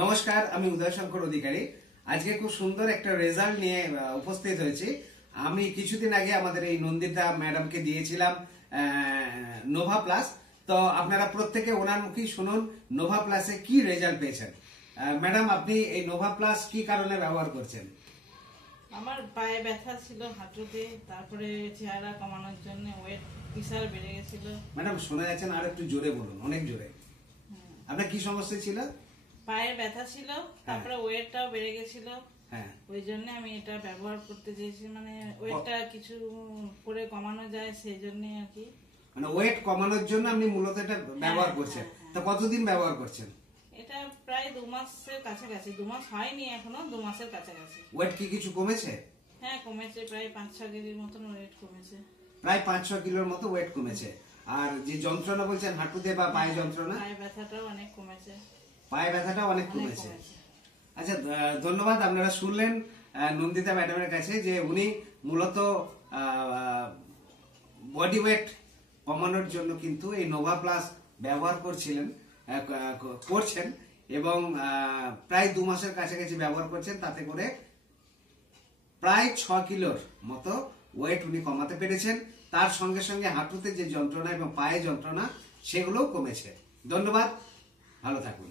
নমস্কার, আমি উদয় শঙ্কর অধিকারী। আজকে খুব সুন্দর একটা রেজাল্ট নিয়ে উপস্থিত হয়েছি। আমি কিছুদিন আগে আমাদের এই নন্দিতা ম্যাডামকে দিয়েছিলাম নোভা প্লাস। তো আপনারা প্রত্যেকে ওনার মুখেই শুনুন নোভা প্লাসে কি রেজাল্ট পেয়েছেন। ম্যাডাম, আপনি এই নোভা প্লাস কি কারণে ব্যবহার করছেন? আমার পায়ে ব্যথা ছিল, হাঁটুতে, তারপরে চেহারা কমানোর জন্য ওয়েট বিশাল বেড়ে গেছিল। ম্যাডাম, শোনা যাচ্ছে না, আর একটু জোরে বলুন, অনেক জোরে। আপনার কি সমস্যা ছিল? পায়ে ব্যথা ছিল, তারপরে ওয়েটটাও বেড়ে গেছিল। হ্যাঁ, ওই জন্য আমি এটা ব্যবহার করতে চেয়েছি, মানে ওয়েটটা কিছু করে কমানো যায় সেই জন্য আর কি। মানে ওয়েট কমানোর জন্য আপনি মূলত এটা ব্যবহার করছেন। তা কতদিন ব্যবহার করছেন? এটা প্রায় 2 মাসের কাছাকাছি। 2 মাস হয়নি এখনো, 2 মাসের কাছাকাছি। ওয়েট কি কিছু কমেছে? হ্যাঁ, কমেছে, প্রায় 5-6 কেজির মতন ওয়েট কমেছে। প্রায় 5-6 কিলোর মতো ওয়েট কমেছে। আর যে যন্ত্রণা বলছেন হাঁটুতে বা পায়ে যন্ত্রণা, পায়ে ব্যথাটাও অনেক কমেছে। পায়ে ব্যথাটা অনেক কমেছে। আচ্ছা, ধন্যবাদ। আপনারা শুনলেন নন্দিতা ম্যাডামের কাছে যে উনি মূলত বডি ওয়েট কমানোর জন্য কিন্তু এই নোভা প্লাস ব্যবহার করছেন এবং প্রায় 2 মাসের কাছাকাছি ব্যবহার করছেন। তাতে করে প্রায় 6 কিলোর মতো ওয়েট উনি কমাতে পেরেছেন। তার সঙ্গে সঙ্গে হাঁটুতে যে যন্ত্রণা এবং পায়ে যন্ত্রণা সেগুলোও কমেছে। ধন্যবাদ, ভালো থাকুন।